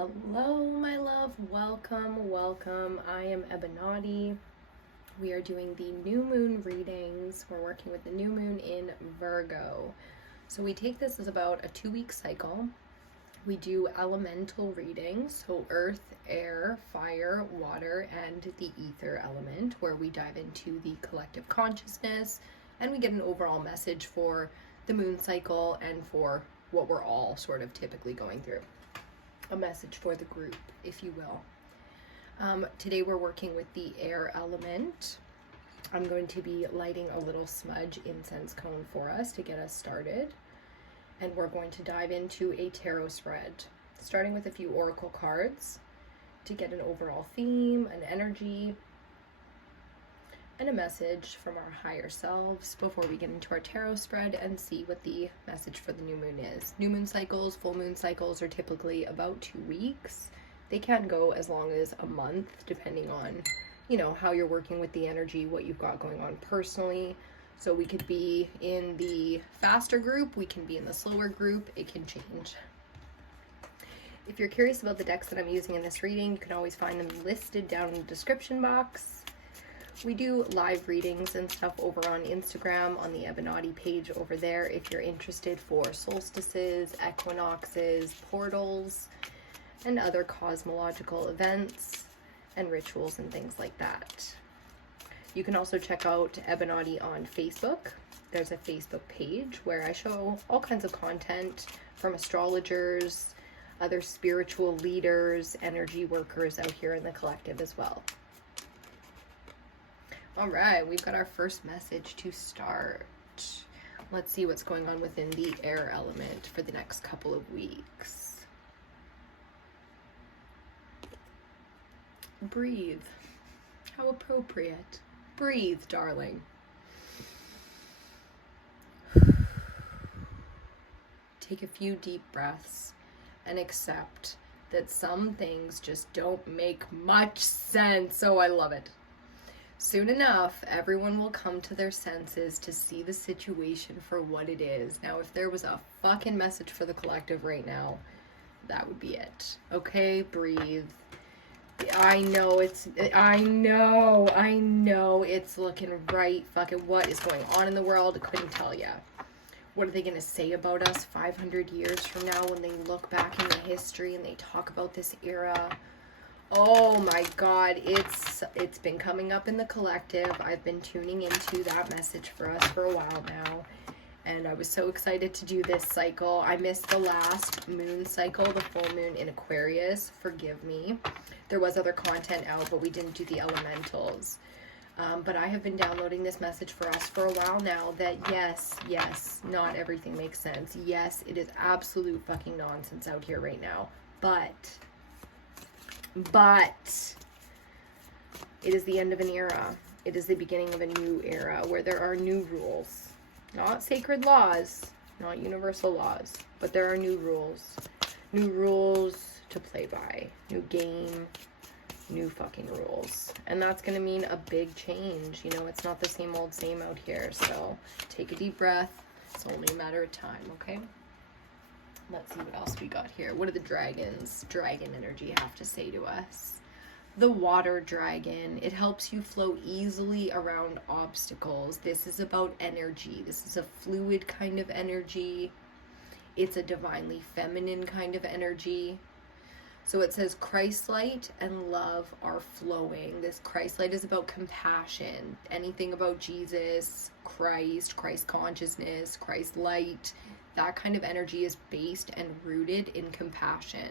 Hello, my love. Welcome. I am EBINOTTI. We are doing the new moon readings. We're working with the new moon in Virgo. So we take this as about a 2-week cycle. We do elemental readings, so earth, air, fire, water, and the ether element, where we dive into the collective consciousness and we get an overall message for the moon cycle and for what we're all sort of typically going through. A message for the group, if you will. Today we're working with the air element. I'm going to be lighting a little smudge incense cone for us to get us started. And we're going to dive into a tarot spread, starting with a few oracle cards to get an overall theme, an energy, and a message from our higher selves before we get into our tarot spread and see what the message for the new moon is. New moon cycles, full moon cycles are typically about 2 weeks. They can go as long as a month, depending on, how you're working with the energy, what you've got going on personally. So we could be in the faster group, we can be in the slower group, it can change. If you're curious about the decks that I'm using in this reading, you can always find them listed down in the description box. We do live readings and stuff over on Instagram on the EBINOTTI page over there if you're interested for solstices, equinoxes, portals, and other cosmological events and rituals and things like that. You can also check out EBINOTTI on Facebook. There's a Facebook page where I show all kinds of content from astrologers, other spiritual leaders, energy workers out here in the collective as well. All right, we've got our first message to start. Let's see what's going on within the air element for the next couple of weeks. Breathe. How appropriate. Breathe, darling. Take a few deep breaths and accept that some things just don't make much sense. Oh, I love it. Soon enough, everyone will come to their senses to see the situation for what it is. Now, if there was a fucking message for the collective right now, that would be it. Okay, breathe. I know it's looking right. Fucking what is going on in the world? I couldn't tell ya. What are they going to say about us 500 years from now when they look back in the history and they talk about this era? Oh my God, it's been coming up in the collective. I've been tuning into that message for us for a while now. And I was so excited to do this cycle. I missed the last moon cycle, the full moon in Aquarius. Forgive me. There was other content out, but we didn't do the elementals. But I have been downloading this message for us for a while now that yes, not everything makes sense. Yes, it is absolute fucking nonsense out here right now. But it is the end of an era. It is the beginning of a new era where there are new rules. Not sacred laws, not universal laws, but there are new rules. New rules to play by. New game, new fucking rules. And that's going to mean a big change. It's not the same old same out here. So take a deep breath. It's only a matter of time, okay? Let's see what else we got here. What do the dragon energy have to say to us? The water dragon. It helps you flow easily around obstacles. This is about energy. This is a fluid kind of energy. It's a divinely feminine kind of energy. So it says Christ light and love are flowing. This Christ light is about compassion. Anything about Jesus, Christ consciousness, Christ light. That kind of energy is based and rooted in compassion.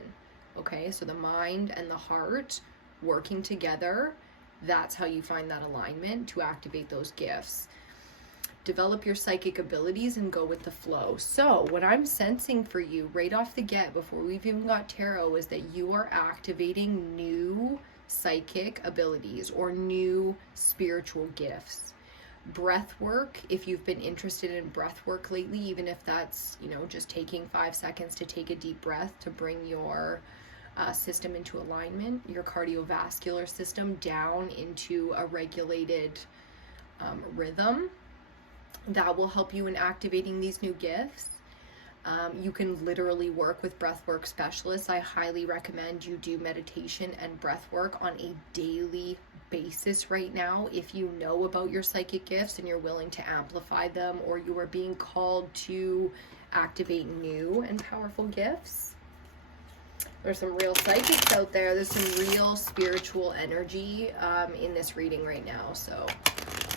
Okay, so the mind and the heart working together, that's how you find that alignment to activate those gifts. Develop your psychic abilities and go with the flow. So what I'm sensing for you right off the get, before we've even got tarot, is that you are activating new psychic abilities or new spiritual gifts. Breath work, if you've been interested in breath work lately, even if that's just taking 5 seconds to take a deep breath to bring your system into alignment, your cardiovascular system down into a regulated rhythm, that will help you in activating these new gifts. You can literally work with breathwork specialists. I highly recommend you do meditation and breathwork on a daily basis right now if you know about your psychic gifts and you're willing to amplify them, or you are being called to activate new and powerful gifts. There's some real psychics out there. There's some real spiritual energy in this reading right now. So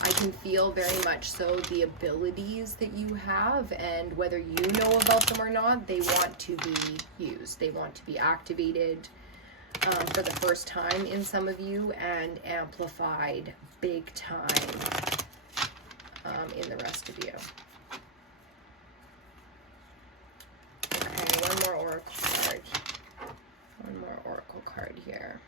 I can feel very much so the abilities that you have, and whether you know about them or not, they want to be used. They want to be activated for the first time in some of you, and amplified big time in the rest of you. Okay, one more oracle card. One more oracle card here.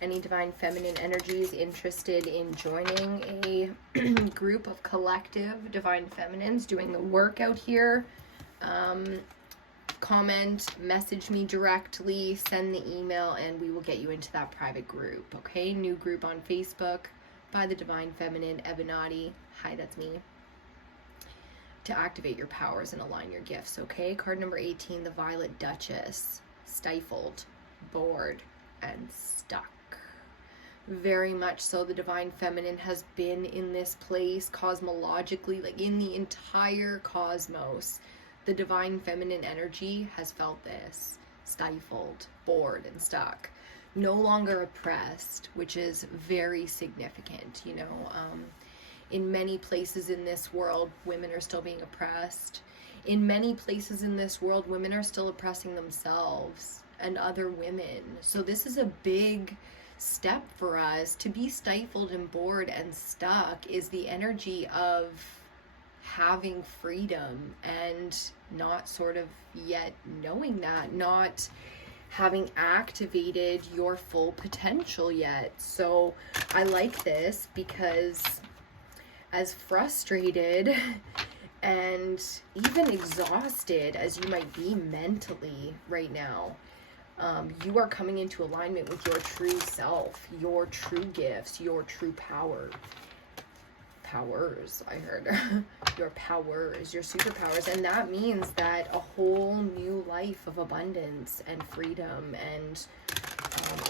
Any divine feminine energies interested in joining a group of collective divine feminines doing the work out here, comment, message me directly, send the email, and we will get you into that private group. Okay, new group on Facebook by the Divine Feminine EBINOTTI. Hi, that's me. To activate your powers and align your gifts. Okay, card number 18, the Violet Duchess. Stifled, bored, and stuck. Very much so, the Divine Feminine has been in this place cosmologically, like in the entire cosmos. The Divine Feminine energy has felt this. Stifled, bored, and stuck. No longer oppressed, which is very significant, you know. In many places in this world, women are still being oppressed. In many places in this world, women are still oppressing themselves and other women. So this is a big step for us. To be stifled and bored and stuck is the energy of having freedom and not sort of yet knowing that, not having activated your full potential yet. So I like this because as frustrated and even exhausted as you might be mentally right now, you are coming into alignment with your true self, your true gifts, your true powers, I heard. Your powers, your superpowers. And that means that a whole new life of abundance and freedom and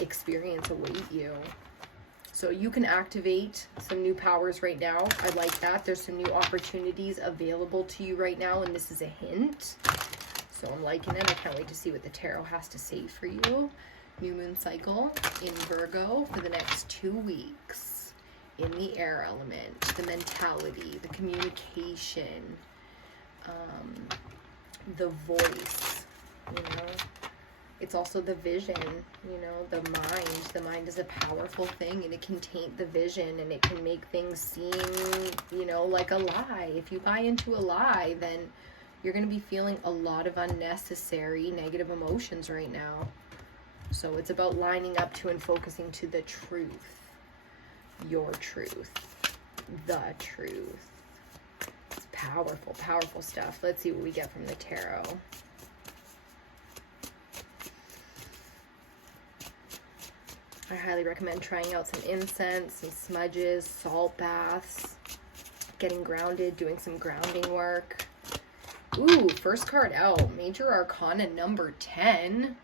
experience await you. So you can activate some new powers right now. I like that. There's some new opportunities available to you right now, and this is a hint. So I'm liking it. I can't wait to see what the tarot has to say for you. New moon cycle in Virgo for the next 2 weeks. In the air element, the mentality, the communication, the voice, you know. It's also the vision, you know, the mind. The mind is a powerful thing, and it can taint the vision, and it can make things seem, you know, like a lie. If you buy into a lie, then you're going to be feeling a lot of unnecessary negative emotions right now. So it's about lining up to and focusing to the truth. Your truth. The truth. It's powerful, powerful stuff. Let's see what we get from the tarot. I highly recommend trying out some incense, some smudges, salt baths, getting grounded, doing some grounding work. Ooh, first card out, Major Arcana number 10,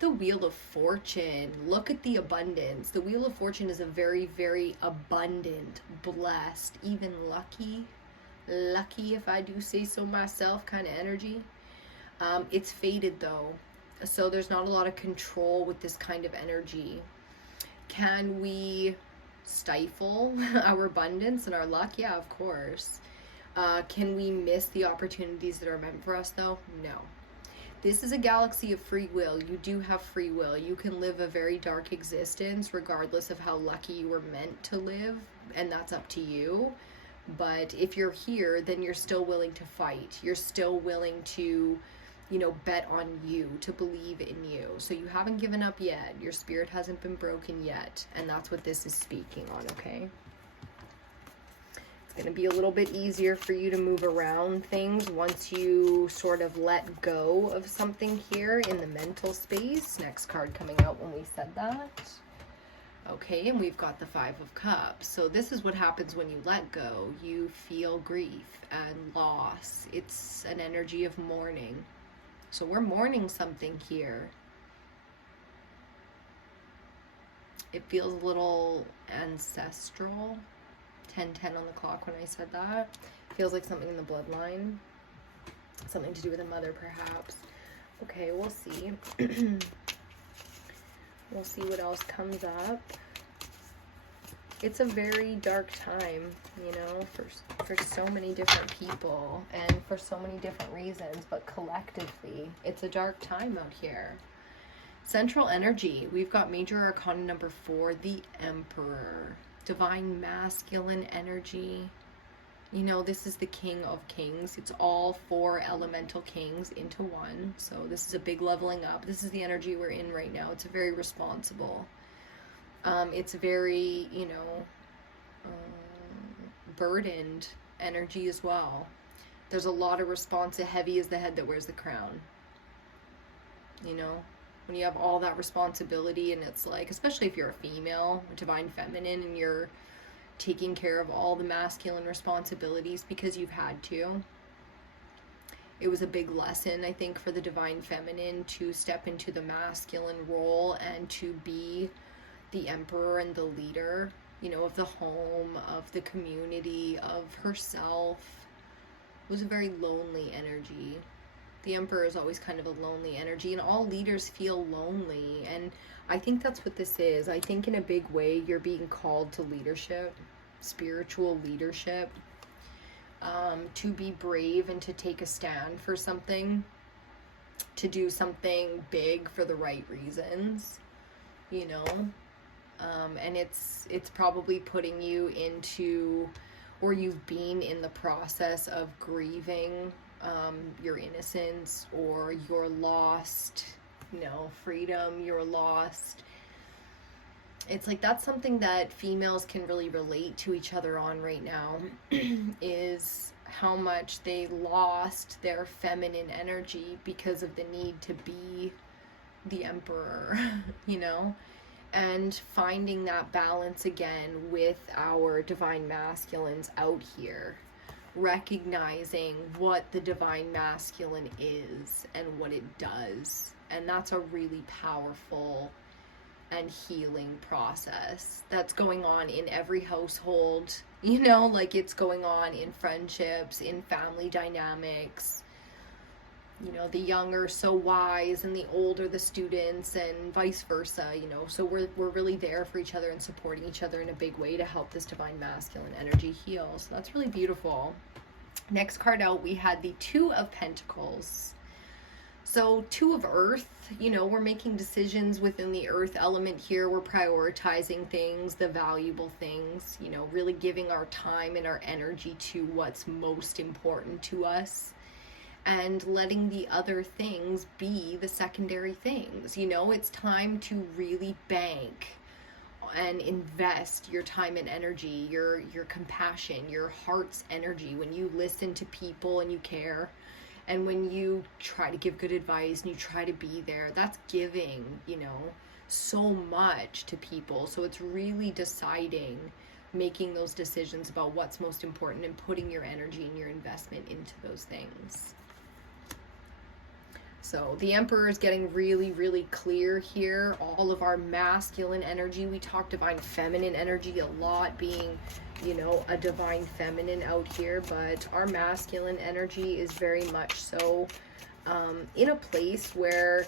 the Wheel of Fortune. Look at the abundance. The Wheel of Fortune is a very, very abundant, blessed, even lucky if I do say so myself, kind of energy. It's faded though, so there's not a lot of control with this kind of energy. Can we stifle our abundance and our luck? Yeah, of course. Can we miss the opportunities that are meant for us though? No. This is a galaxy of free will. You do have free will. You can live a very dark existence regardless of how lucky you were meant to live, and that's up to you. But if you're here, then you're still willing to fight. You're still willing to, you know, bet on you, to believe in you. So you haven't given up yet. Your spirit hasn't been broken yet. And that's what this is speaking on, okay? It's going to be a little bit easier for you to move around things once you sort of let go of something here in the mental space. Next card coming out when we said that. Okay, and we've got the Five of Cups. So this is what happens when you let go. You feel grief and loss. It's an energy of mourning. So we're mourning something here. It feels a little ancestral. 10:10 on the clock when I said that. Feels like something in the bloodline. Something to do with a mother, perhaps. Okay, we'll see. We'll see what else comes up. It's a very dark time, you know, for so many different people and for so many different reasons, but collectively, it's a dark time out here. Central energy, we've got major arcana number 4, the Emperor. Divine masculine energy. You know, this is the King of Kings. It's all 4 elemental kings into one. So this is a big leveling up. This is the energy we're in right now. It's very responsible. It's very, you know, burdened energy as well. There's a lot of response. Heavy is the head that wears the crown. You know, when you have all that responsibility, and it's like, especially if you're a female, divine feminine, and you're taking care of all the masculine responsibilities because you've had to. It was a big lesson, I think, for the divine feminine to step into the masculine role and to be the emperor and the leader, you know, of the home, of the community, of herself. It was a very lonely energy. The emperor is always kind of a lonely energy, and all leaders feel lonely, and I think that's what this is. I think in a big way you're being called to leadership, spiritual leadership, to be brave and to take a stand for something, to do something big for the right reasons, you know, and it's probably putting you into, or you've been in the process of grieving your innocence, or your lost, you know, freedom, your lost. It's like that's something that females can really relate to each other on right now, is how much they lost their feminine energy because of the need to be the emperor, you know, and finding that balance again with our divine masculines out here, recognizing what the divine masculine is and what it does. And that's a really powerful and healing process that's going on in every household, you know, like it's going on in friendships, in family dynamics. You know, the young are so wise and the old are the students, and vice versa, you know. So we're really there for each other and supporting each other in a big way to help this divine masculine energy heal. So that's really beautiful. Next card out, we had the Two of Pentacles. So 2 of Earth, you know, we're making decisions within the Earth element here. We're prioritizing things, the valuable things, you know, really giving our time and our energy to what's most important to us, and letting the other things be the secondary things. You know, it's time to really bank and invest your time and energy, your compassion, your heart's energy when you listen to people and you care. And when you try to give good advice and you try to be there, that's giving, you know, so much to people. So it's really deciding, making those decisions about what's most important and putting your energy and your investment into those things. So the Emperor is getting really, really clear here. All of our masculine energy, we talk divine feminine energy a lot, being, you know, a divine feminine out here, but our masculine energy is very much so in a place where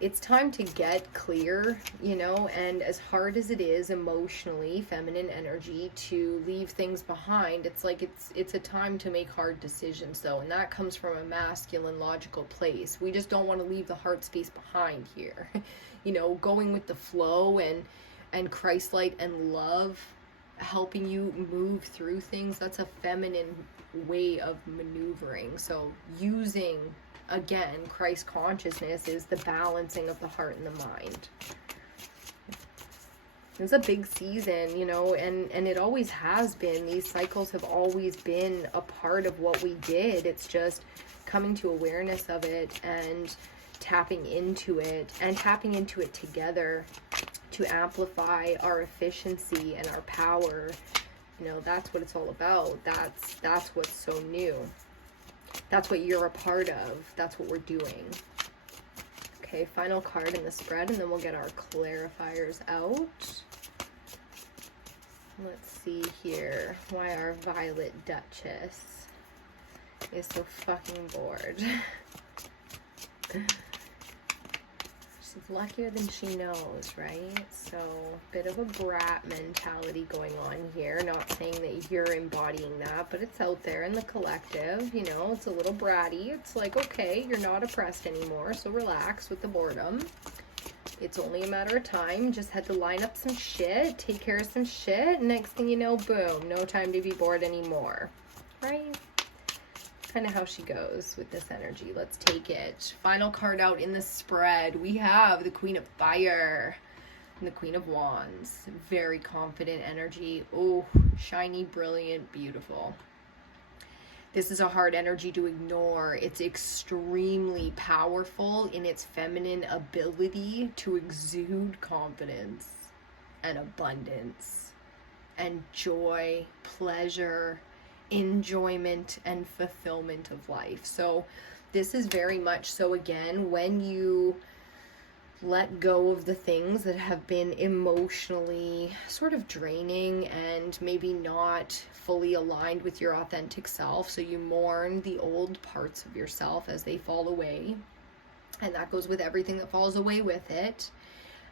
it's time to get clear, you know, and as hard as it is emotionally, feminine energy, to leave things behind, it's like it's a time to make hard decisions though, and that comes from a masculine logical place. We just don't want to leave the heart space behind here. You know, going with the flow and Christ-light and love, helping you move through things, that's a feminine way of maneuvering. So using, again, Christ consciousness is the balancing of the heart and the mind. It's a big season, you know, and it always has been. These cycles have always been a part of what we did. It's just coming to awareness of it and tapping into it and tapping into it together to amplify our efficiency and our power. You know, that's what it's all about. That's what's so new. That's what you're a part of. That's what we're doing. Okay, final card in the spread, and then we'll get our clarifiers out. Let's see here why our Violet Duchess is so fucking bored. She's luckier than she knows, right? So, bit of a brat mentality going on here. Not saying that you're embodying that, but it's out there in the collective. You know, it's a little bratty. It's like, okay, you're not oppressed anymore, so relax with the boredom. It's only a matter of time. Just had to line up some shit, take care of some shit. Next thing you know, boom, no time to be bored anymore, right? Kind of how she goes with this energy. Let's take it. Final card out in the spread. We have the Queen of Fire and the Queen of Wands. Very confident energy. Oh, shiny, brilliant, beautiful. This is a hard energy to ignore. It's extremely powerful in its feminine ability to exude confidence and abundance and joy, pleasure, enjoyment, and fulfillment of life. So this is very much so, again, when you let go of the things that have been emotionally sort of draining and maybe not fully aligned with your authentic self. So you mourn the old parts of yourself as they fall away, and that goes with everything that falls away with it.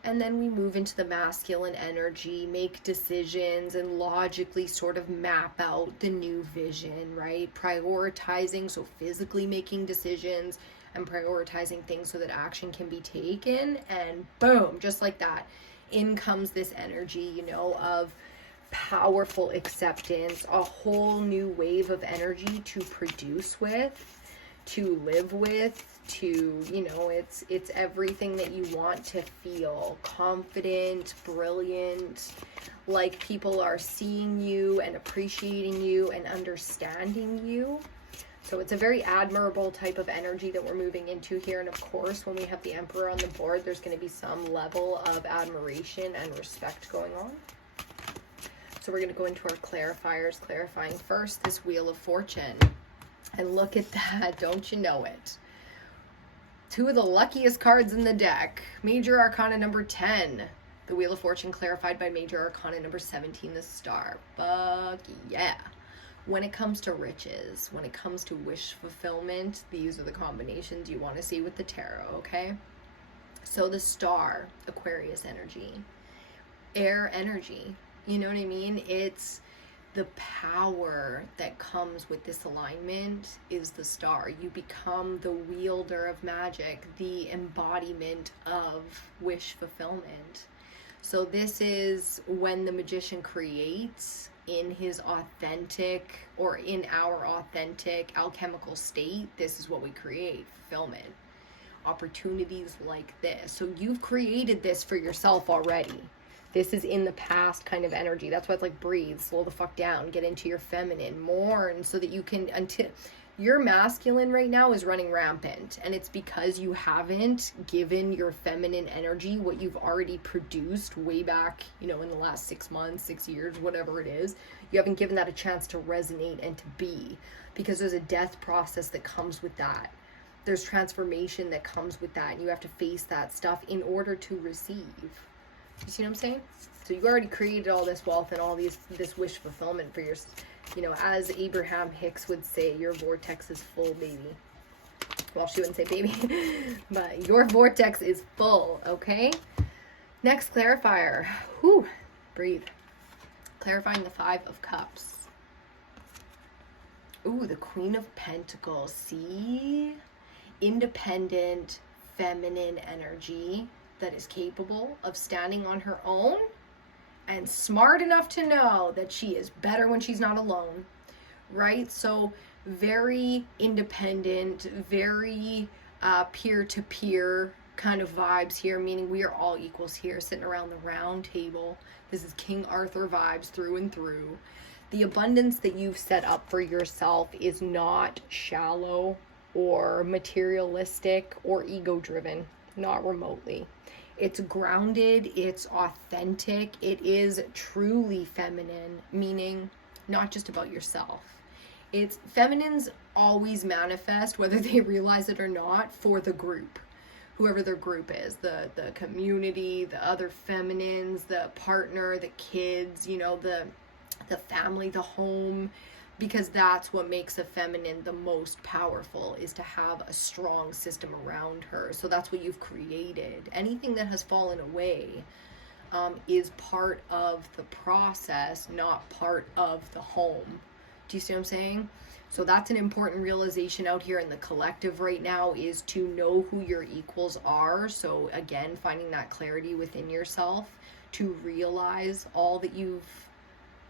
And then we move into the masculine energy, make decisions, and logically sort of map out the new vision, right? Prioritizing, so physically making decisions and prioritizing things so that action can be taken. And boom, just like that, in comes this energy, you know, of powerful acceptance, a whole new wave of energy to produce with, to live with, to, you know, it's everything that you want to feel. Confident, brilliant, like people are seeing you and appreciating you and understanding you. So it's a very admirable type of energy that we're moving into here. And of course, when we have the Emperor on the board, there's going to be some level of admiration and respect going on. So we're going to go into our clarifiers, clarifying first this Wheel of Fortune. And look at that, don't you know it? Two of the luckiest cards in the deck. Major Arcana number 10. The Wheel of Fortune clarified by Major Arcana number 17, the Star. Fuck yeah. When it comes to riches, when it comes to wish fulfillment, these are the combinations you want to see with the tarot, okay? So the Star, Aquarius energy. Air energy. You know what I mean? It's the power that comes with this alignment is the Star. You become the wielder of magic, the embodiment of wish fulfillment. So this is when the magician creates in his authentic, or in our authentic alchemical state. This is what we create, fulfillment. Opportunities like this. So you've created this for yourself already. This is in the past kind of energy. That's why it's like, breathe, slow the fuck down, get into your feminine, mourn, so that you can, until your masculine right now is running rampant. And it's because you haven't given your feminine energy what you've already produced way back, you know, in the last 6 months, 6 years, whatever it is. You haven't given that a chance to resonate and to be, because there's a death process that comes with that. There's transformation that comes with that. And you have to face that stuff in order to receive. You see what I'm saying? So you already created all this wealth and all this wish fulfillment for your, you know, as Abraham Hicks would say, your vortex is full, baby. Well, she wouldn't say baby, but your vortex is full, okay? Next clarifier. Whew, breathe. Clarifying the 5 of Cups. Ooh, the Queen of Pentacles. See? Independent, feminine energy that is capable of standing on her own and smart enough to know that she is better when she's not alone, right? So very independent, very peer-to-peer kind of vibes here, meaning we are all equals here, sitting around the round table. This is King Arthur vibes through and through. The abundance that you've set up for yourself is not shallow or materialistic or ego-driven, not remotely. It's grounded, it's authentic, it is truly feminine, meaning not just about yourself. It's feminines always manifest, whether they realize it or not, for the group. Whoever their group is, the community, the other feminines, the partner, the kids, you know, the family, the home, because that's what makes a feminine the most powerful, is to have a strong system around her. So that's what you've created. Anything that has fallen away is part of the process, not part of the home. Do you see what I'm saying? So that's an important realization out here in the collective right now, is to know who your equals are. So again, finding that clarity within yourself to realize all that you've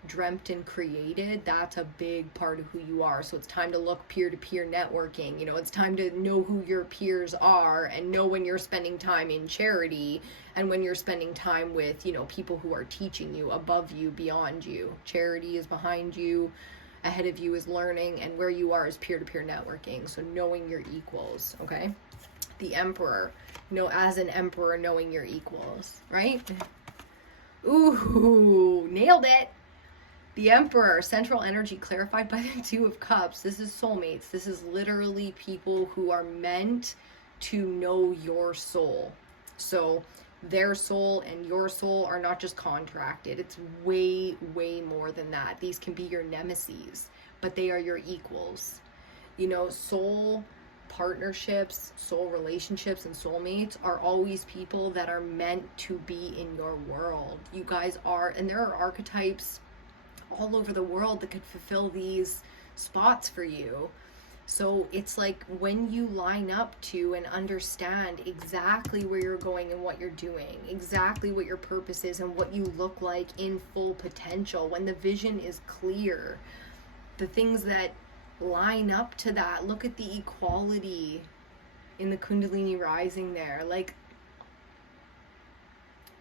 dreamt and created. That's a big part of who you are. So it's time to look peer-to-peer networking. You know, it's time to know who your peers are and know when you're spending time in charity and when you're spending time with, you know, people who are teaching you, above you, beyond you. Charity is behind you. Ahead of you is learning, and where you are is peer-to-peer networking. So knowing your equals, okay? The Emperor, you know, as an emperor, knowing your equals, right? Ooh, nailed it. The Emperor, central energy clarified by the Two of Cups. This is soulmates. This is literally people who are meant to know your soul. So their soul and your soul are not just contracted. It's way, way more than that. These can be your nemesis, but they are your equals. You know, soul partnerships, soul relationships, and soulmates are always people that are meant to be in your world. You guys are, and there are archetypes all over the world that could fulfill these spots for you. So it's like when you line up to and understand exactly where you're going and what you're doing, exactly what your purpose is and what you look like in full potential, when the vision is clear, the things that line up to that, look at the equality in the Kundalini rising there. Like,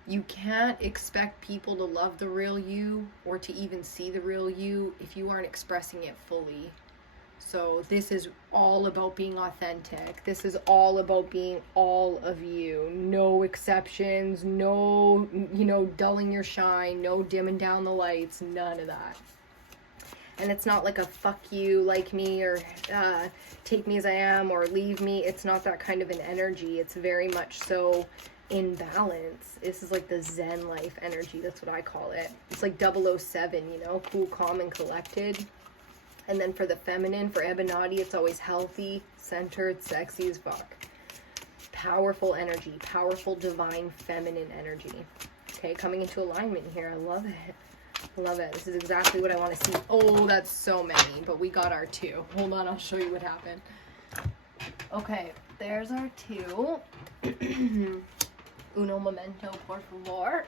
you can't expect people to love the real you or to even see the real you if you aren't expressing it fully. So this is all about being authentic. This is all about being all of you. No exceptions, no, you know, dulling your shine, no dimming down the lights, none of that. And it's not like a fuck you, like me, or take me as I am, or leave me. It's not that kind of an energy. It's very much so in balance. This is like the Zen life energy. That's what I call it. It's like 007, you know, cool, calm, and collected. And then for the feminine, for EBINOTTI, it's always healthy, centered, sexy as fuck. Powerful energy, powerful divine feminine energy. Okay, coming into alignment here. I love it. Love it. This is exactly what I want to see. Oh, that's so many, but we got our two. Hold on, I'll show you what happened. Okay, there's our two. Uno momento, por favor.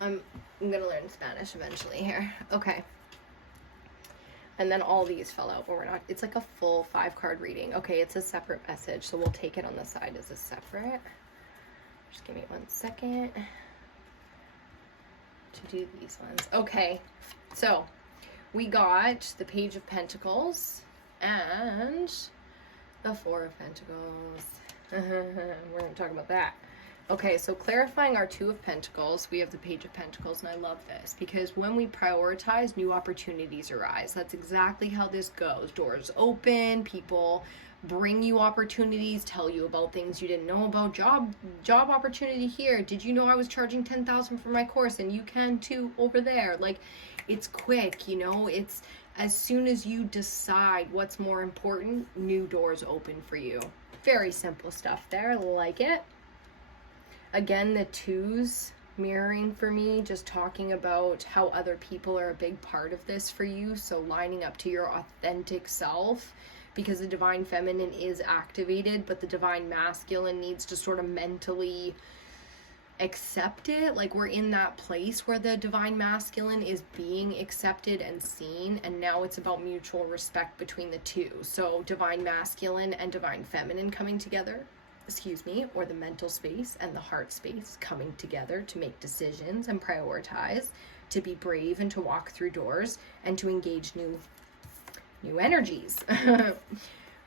I'm gonna learn Spanish eventually here. Okay. And then all these fell out, but we're not. It's like a full 5-card reading. Okay, it's a separate message, so we'll take it on the side as a separate. Just give me 1 second to do these ones. Okay, so we got the Page of Pentacles and the Four of Pentacles. We're going to talk about that. Okay, so clarifying our Two of Pentacles, we have the Page of Pentacles, and I love this because when we prioritize, new opportunities arise. That's exactly how this goes. Doors open, people bring you opportunities, tell you about things you didn't know about. Job opportunity here. Did you know I was charging $10,000 for my course, and you can too over there? Like, it's quick, you know. It's as soon as you decide what's more important, new doors open for you. Very simple stuff there. Like it. Again, the twos mirroring for me, just talking about how other people are a big part of this for you. So lining up to your authentic self, because the divine feminine is activated, but the divine masculine needs to sort of mentally accept it. Like, we're in that place where the divine masculine is being accepted and seen, and now it's about mutual respect between the two. So divine masculine and divine feminine coming together, or the mental space and the heart space coming together to make decisions and prioritize, to be brave and to walk through doors and to engage new energies.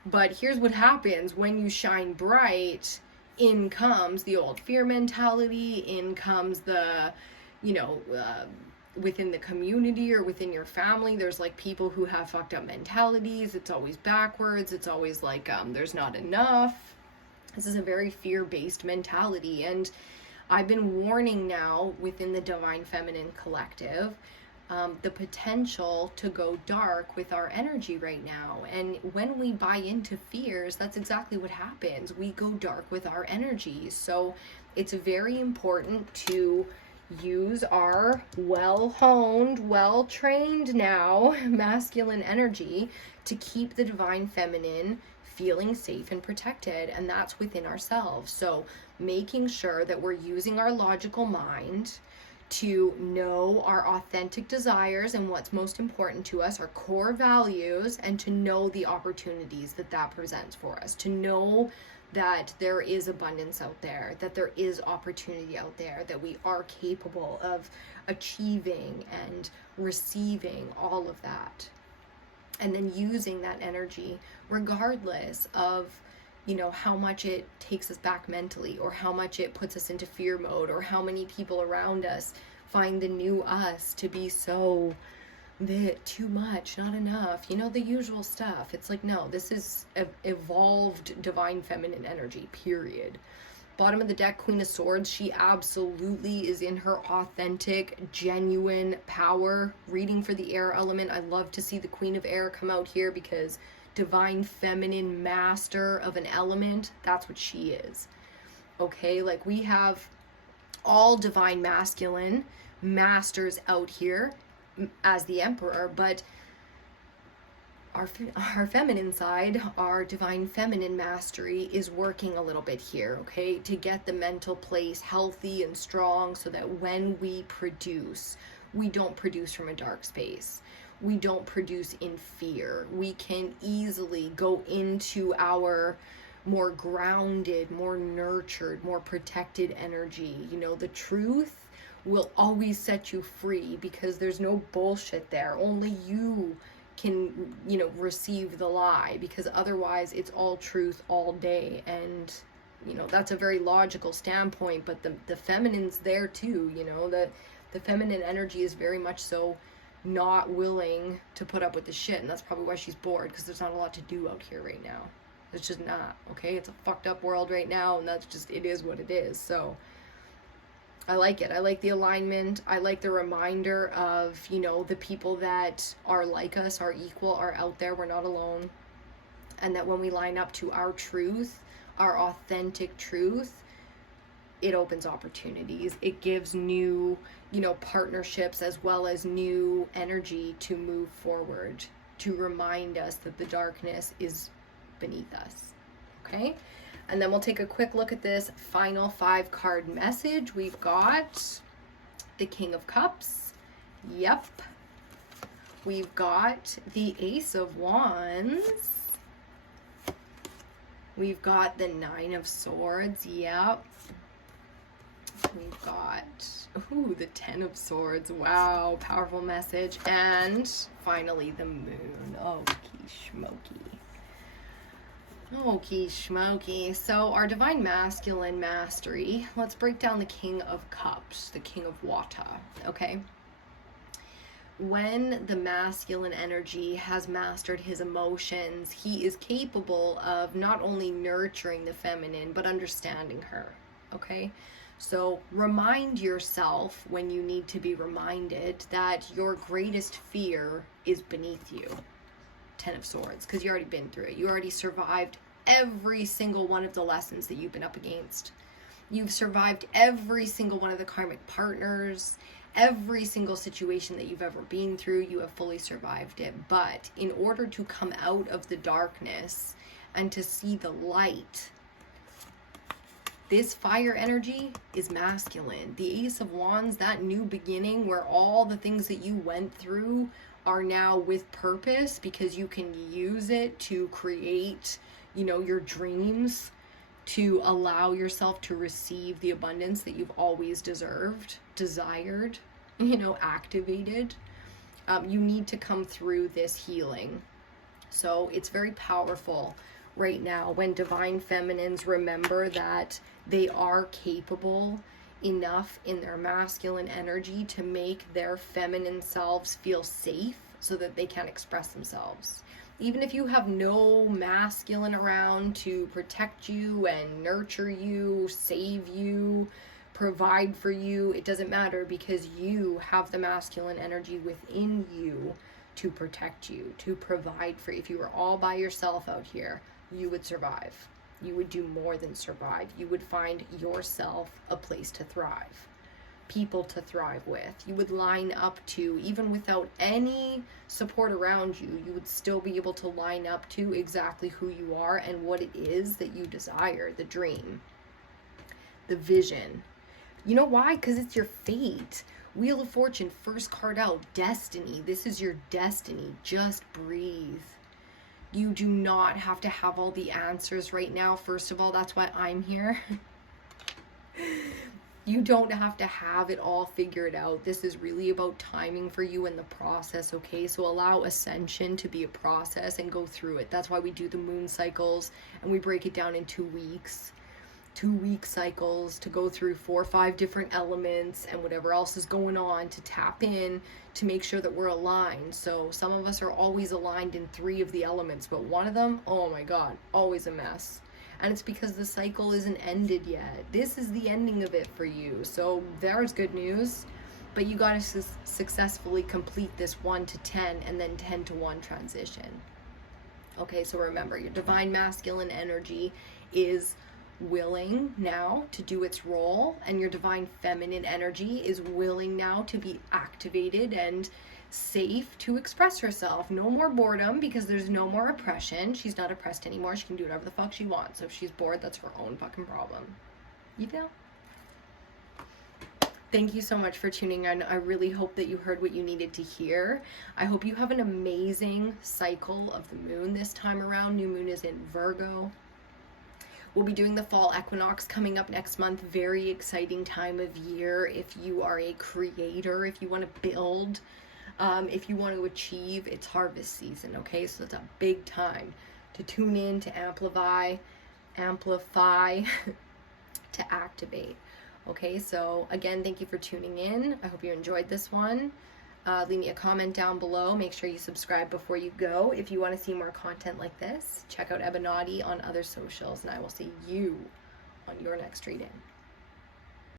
But here's what happens when you shine bright. In comes the old fear mentality, in comes the, within the community or within your family, there's like people who have fucked up mentalities. It's always backwards. It's always like, there's not enough. This is a very fear-based mentality. And I've been warning now within the Divine Feminine Collective, the potential to go dark with our energy right now. And when we buy into fears, that's exactly what happens. We go dark with our energies. So it's very important to use our well-honed, well-trained now masculine energy to keep the Divine Feminine feeling safe and protected, and that's within ourselves. So making sure that we're using our logical mind to know our authentic desires and what's most important to us, our core values, and to know the opportunities that that presents for us, to know that there is abundance out there, that there is opportunity out there, that we are capable of achieving and receiving all of that. And then using that energy regardless of, how much it takes us back mentally, or how much it puts us into fear mode, or how many people around us find the new us to be so too much, not enough, the usual stuff. It's like, no, this is evolved Divine Feminine energy, period. Bottom of the deck, Queen of Swords, she absolutely is in her authentic, genuine power. Reading for the air element, I love to see the Queen of Air come out here, because Divine Feminine master of an element, that's what she is. Okay, like we have all Divine Masculine masters out here as the Emperor, but our feminine side, our Divine Feminine mastery is working a little bit here, okay, to get the mental place healthy and strong, so that when we produce, we don't produce from a dark space. We don't produce in fear. We can easily go into our more grounded, more nurtured, more protected energy. The truth will always set you free, because there's no bullshit there. Only you can, receive the lie, because otherwise it's all truth all day. And, that's a very logical standpoint, but the feminine's there too, the feminine energy is very much so not willing to put up with the shit, and that's probably why she's bored, because there's not a lot to do out here right now. It's just not, okay? It's a fucked up world right now, and that's just, it is what it is. So I like it. I like the alignment. I like the reminder of, the people that are like us, are equal, are out there. We're not alone. And that when we line up to our truth, our authentic truth, it opens opportunities. It gives new, partnerships, as well as new energy to move forward, to remind us that the darkness is beneath us. Okay? And then we'll take a quick look at this final 5-card message. We've got the King of Cups. Yep. We've got the Ace of Wands. We've got the 9 of Swords. Yep. We've got, the 10 of Swords. Wow, powerful message. And finally, the Moon. Okie schmoky. So our Divine Masculine mastery, let's break down the King of Cups, the King of Water, okay? When the masculine energy has mastered his emotions, he is capable of not only nurturing the feminine, but understanding her, okay? So remind yourself, when you need to be reminded, that your greatest fear is beneath you. 10 of Swords, because you already been through it. You already survived every single one of the lessons that you've been up against. You've survived every single one of the karmic partners, every single situation that you've ever been through. You have fully survived it. But in order to come out of the darkness and to see the light, this fire energy is masculine. The Ace of Wands, that new beginning where all the things that you went through are now with purpose, because you can use it to create, your dreams, to allow yourself to receive the abundance that you've always deserved, desired, activated. You need to come through this healing So it's very powerful right now when divine feminines remember that they are capable enough in their masculine energy to make their feminine selves feel safe so that they can express themselves. Even if you have no masculine around to protect you and nurture you, save you, provide for you, it doesn't matter, because you have the masculine energy within you to protect you, to provide for you. If you were all by yourself out here, you would survive. You would do more than survive. You would find yourself a place to thrive, people to thrive with. You would line up to, even without any support around you, you would still be able to line up to exactly who you are and what it is that you desire, the dream, the vision. You know why? Because it's your fate. Wheel of Fortune, first card out, destiny. This is your destiny. Just breathe. You do not have to have all the answers right now. First of all, that's why I'm here. You don't have to have it all figured out. This is really about timing for you in the process, okay? So allow ascension to be a process and go through it. That's why we do the moon cycles and we break it down in 2 weeks. 2-week cycles to go through 4 or 5 different elements and whatever else is going on, to tap in to make sure that we're aligned. So some of us are always aligned in 3 of the elements, but one of them, oh my God, always a mess. And it's because the cycle isn't ended yet. This is the ending of it for you. So there's good news, but you got to successfully complete this 1 to 10 and then 10 to 1 transition. Okay, so remember, your divine masculine energy is willing now to do its role, and your divine feminine energy is willing now to be activated and safe to express herself. No more boredom, because there's no more oppression. She's not oppressed anymore. She can do whatever the fuck she wants. So if she's bored, that's her own fucking problem. You feel? Thank you so much for tuning in. I really hope that you heard what you needed to hear. I hope you have an amazing cycle of the moon this time around. New moon is in Virgo. We'll be doing the fall equinox coming up next month. Very exciting time of year if you are a creator, if you want to build, if you want to achieve. It's harvest season, okay? So it's a big time to tune in, to amplify, to activate. Okay, so again, thank you for tuning in. I hope you enjoyed this one. Leave me a comment down below. Make sure you subscribe before you go. If you want to see more content like this, check out EBINOTTI on other socials, and I will see you on your next reading.